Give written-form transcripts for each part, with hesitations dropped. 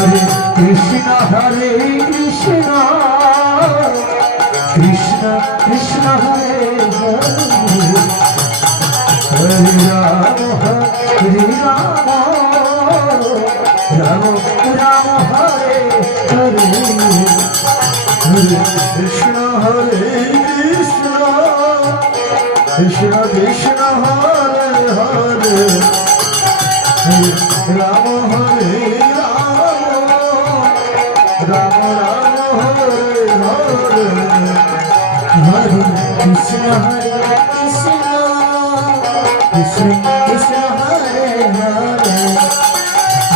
Krishna Hare Krishna Krishna Krishna Hare Hare Hare Rama Hare Rama Rama Rama Hare Hare Hare Krishna Hare Krishna Krishna Krishna Hare Hare Hare Rama Hare Rama Rama Hare Hare Hare Krishna Krishna Krishna Hare Hare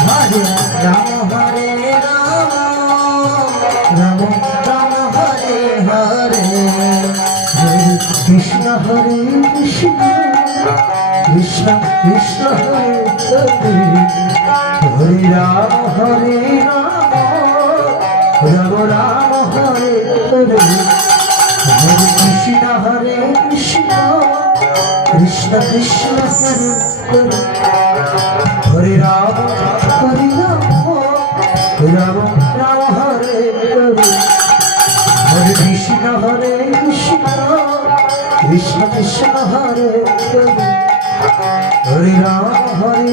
Hare Rama Hare Rama Rama Rama Hare Hare Hare Krishna Hare Krishna Krishna Krishna Hare Hare Hare Rama Hare Rama Rama Rama Hare Hare Hare Krishna Hare Krishna Krishna Krishna Hare Hare Hare Rama Hare Rama Rama Rama Hare Hare Hare Krishna Hare Krishna Krishna Krishna Hare Hare Hare Rama Hare Rama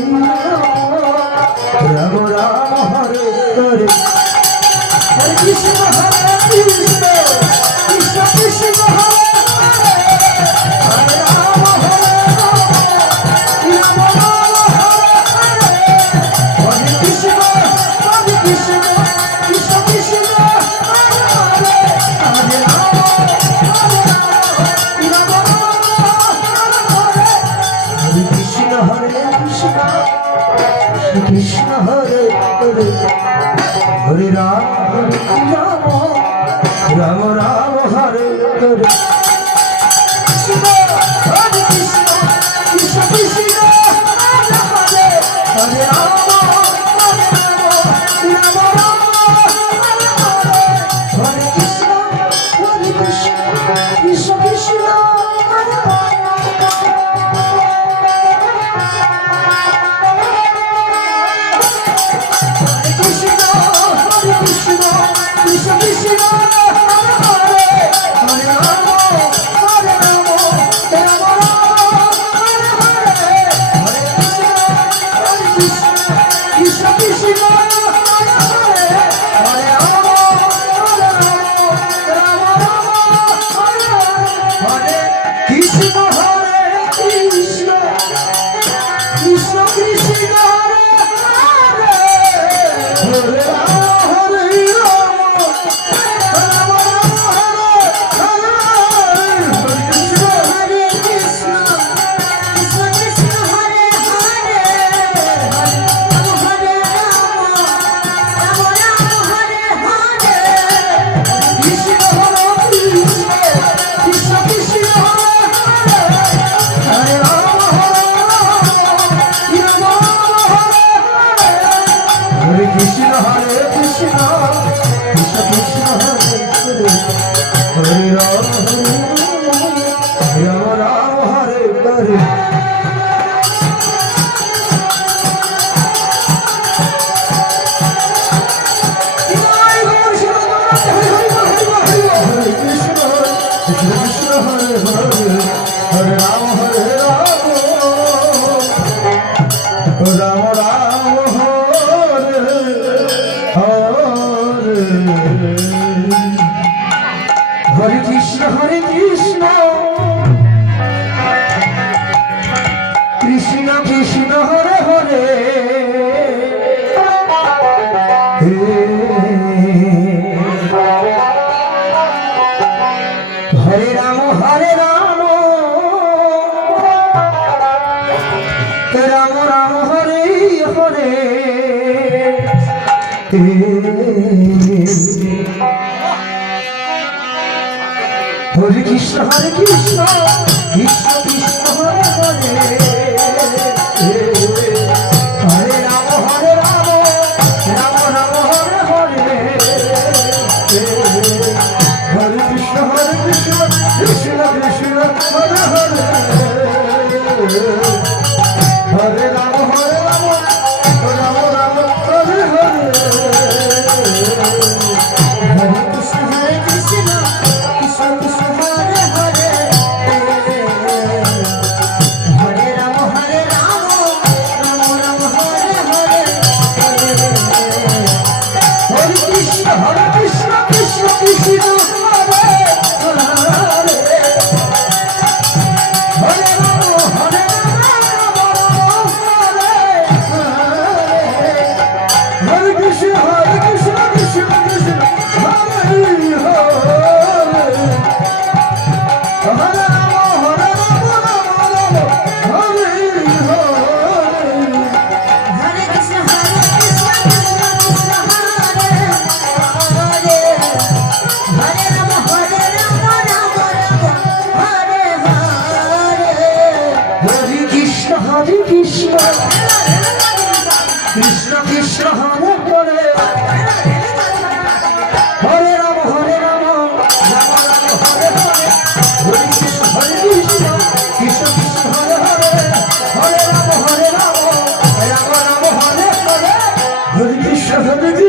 Rama Rama Hare Hare Hare Krishna Hare Krishna Krishna Krishna Hare Hare Rama Hare Rama Rama Rama Hare Hare Krishna Krishna Krishna Hare Hare Hare Rama Rama Hare Krishna Hare Krishna Krishna Hare Hare Hare Rama Rama Rama Hare Hare Krishna Hare Krishna Krishna Krishna Hare Hare Hare Rama Rama Rama Hare Hare Hare Krishna Krishna Krishna Hare Hare Hare Krishna Krishna Krishna Hare Hare Hare Rama Rama Rama Hare Hare Hare Krishna Krishna Krishna Hare Hare Hare Rama Rama Rama Hare Hare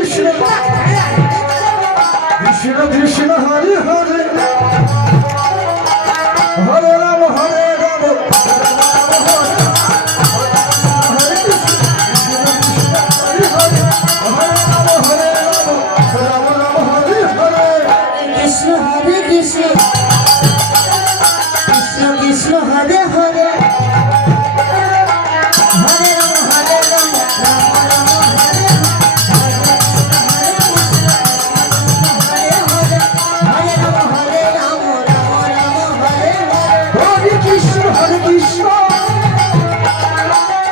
Krishna Krishna Krishna Hare Hare Hare Ram Hare Ram Krishna Hare Krishna Krishna Krishna Hare Hare Hare Ram Hare Ram Ram Ram Hare Hare Ram Hare Ram Ram Ram Hare Hare Hare Krishna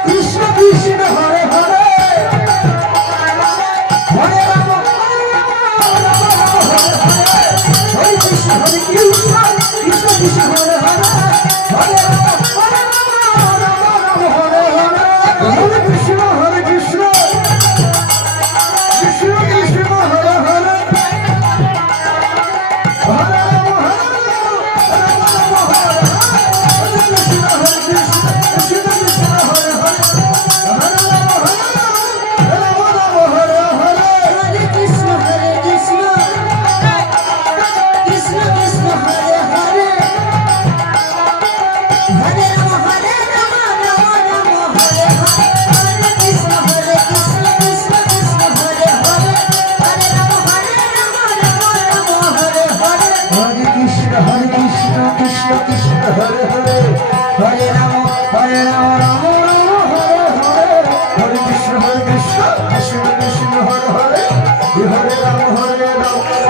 Krishna Krishna Hare Hare Hare Ram Hare Krishna Krishna Krishna Hare Hare Hare Ram Hare Hare Hare Krishna Krishna Krishna Hare Hare Hare Ram Hare Krishna Krishna Krishna Hare Hare Hare Ram Ram Ram Hare Hare Hare Krishna Krishna Krishna Hare Hare Hare Ram Ram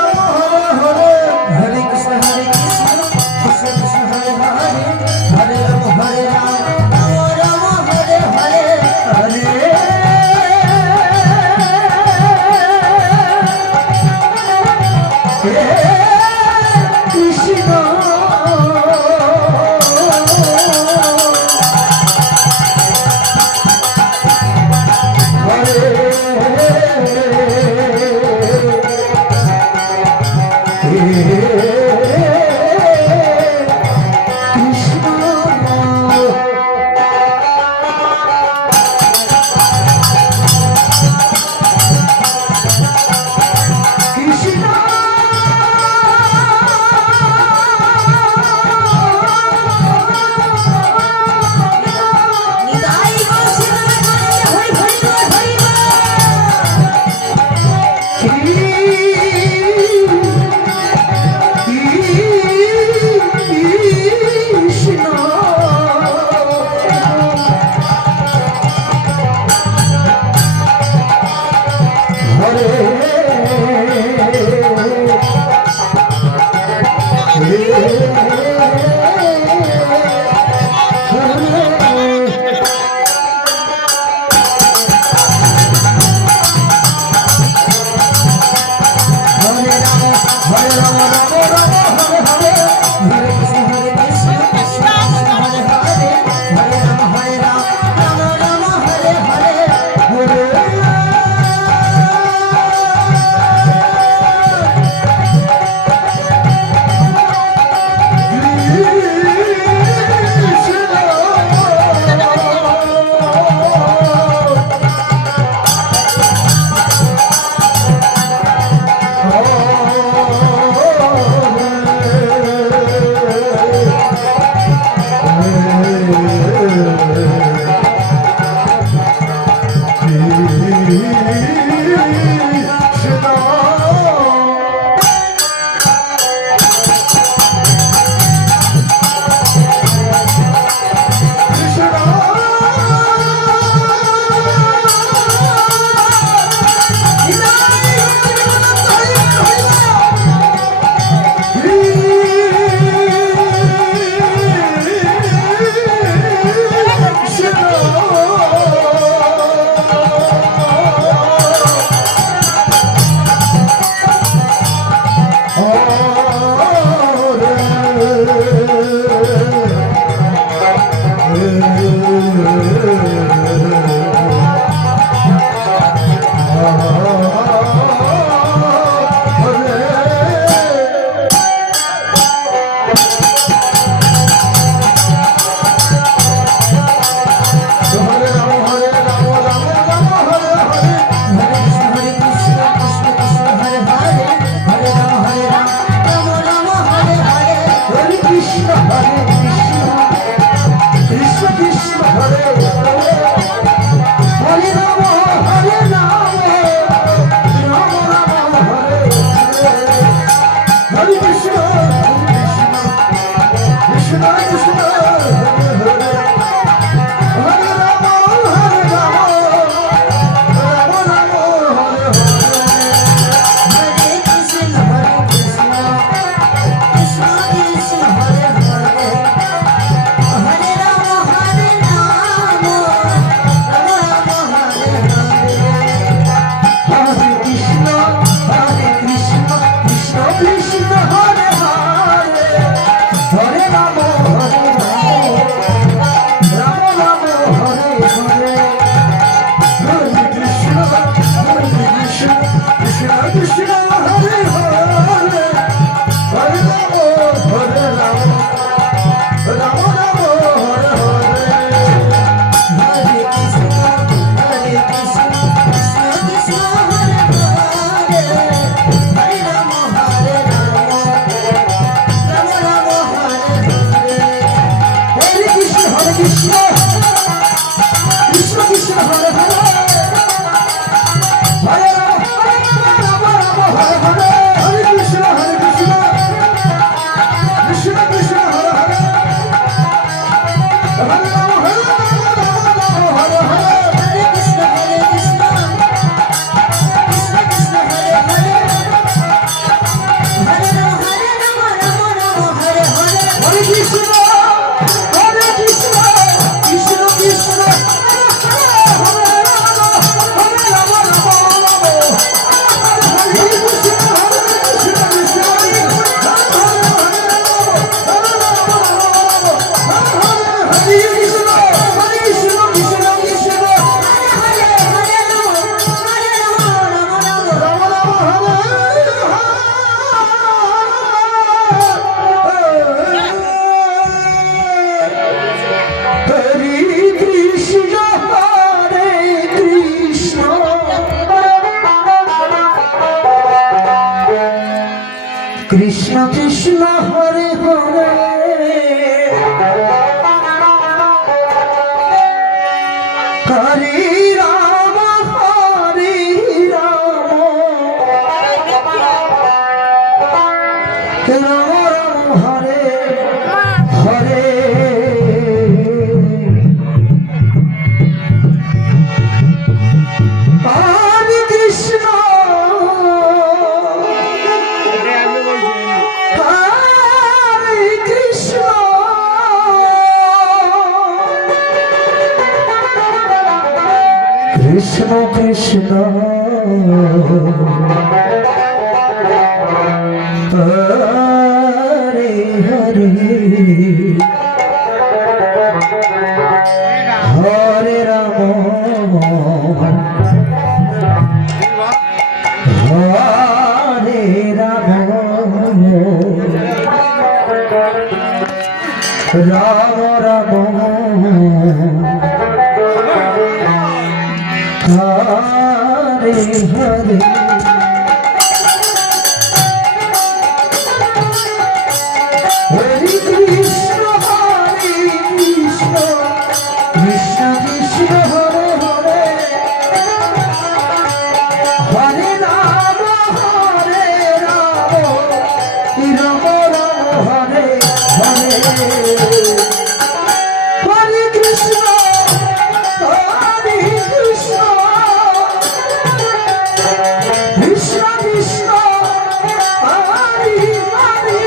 Ram Hare Hare Hare Krishna Krishna Krishna Hare Hare Hare Ram Ram Ram Hare Hare Hare Krishna Krishna Krishna Hare Hare Hare Ram Ram Ram Hare Hare Hare Krishna Krishna Krishna Hare Hare Hare Ram Ram Hare Hare Krishna Nitai Gour Hari Hari Hari Krishna Hare Hare Hare Ram Ram Ram Hare Hare Hare Krishna, Krishna Krishna, Hare Hare, Hare Rama, Hare Rama, Rama Rama, Hare Hare. Hare Krishna Krishna Krishna Hare Hare Hare Ram Ram Ram Hare Hare Hare Krishna Krishna Krishna Hare Hare Hare Ram Hare Hare Hare Krishna, Krishna Krishna, Hare Hare, Hare Rama, Rama Rama, Hare Hare. Hare Krishna Krishna Krishna Hare Hare Ram Ram Hare Krishna Krishna Krishna Krishna Hare Hare Hare Ram Ram Ram Hare Hare Hare Krishna Hare Krishna Krishna Krishna Hare Hare Hare Ram Hare Ram Ram Ram Hare Hare Hare Krishna Krishna Krishna Hare Hare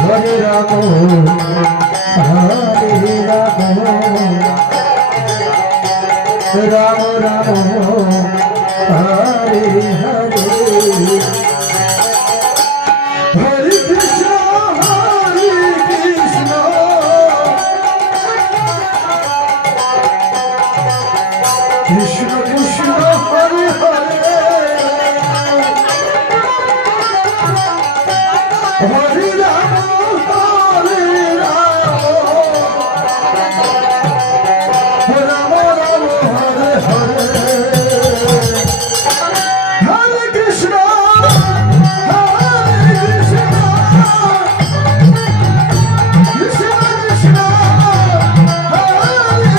Hare Ram Ram Ram Hare Hare Hare Krishna Krishna Krishna Krishna Hare Hare Hare Ram Ram Ram Hare Hare Hare Krishna Krishna Krishna Krishna Hare Hare Hare Ram Ram Ram Hare Hare Hare Krishna Krishna Krishna Hare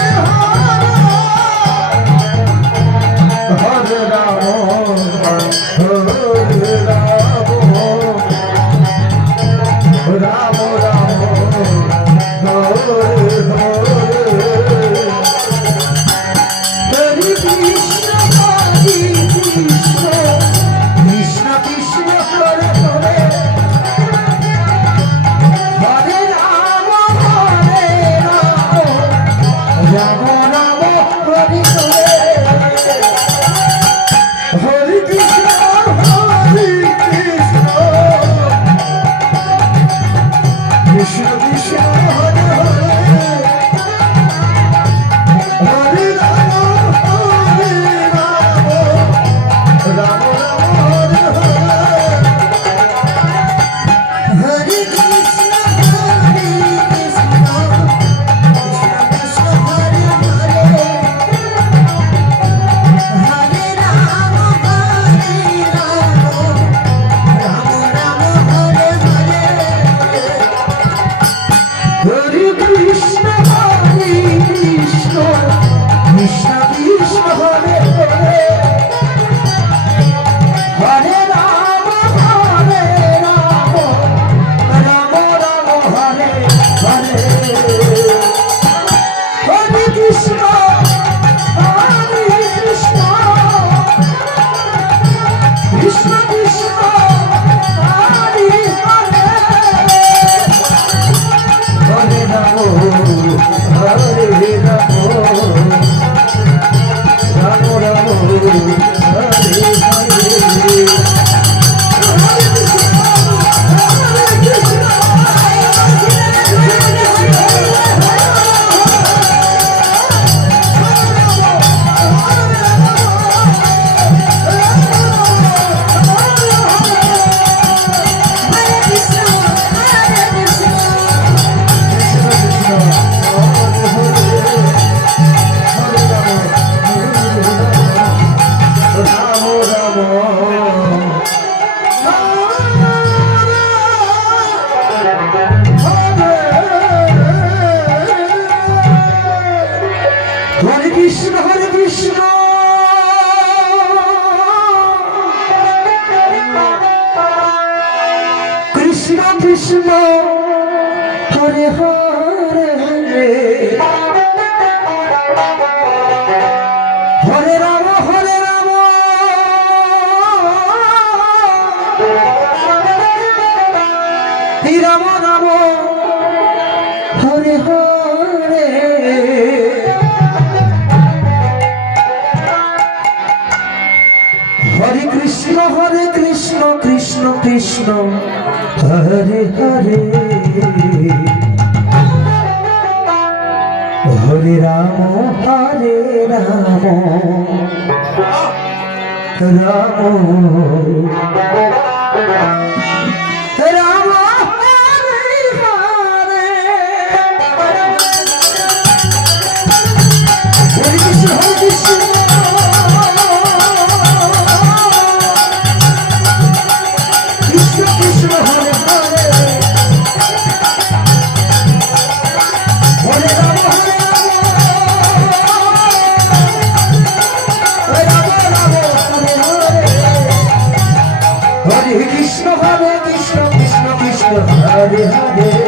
Hare Hare Ram Ram Ram Hare Hare Hare Krishna Krishna Krishna Hare Hare Hare Ram Hare Ram Ram Ram Hare Hare Hare Krishna Krishna Krishna Hare Hare Hare Ram Ram Ram Hare Hare Hare Krishna Krishna Krishna Hare Hare Hare Ram Ram Ram Hare Hare Hare Krishna Krishna Krishna Hare Hare Hare Ram Ram Hare Hare Hare Krishna Krishna Krishna Hare Hare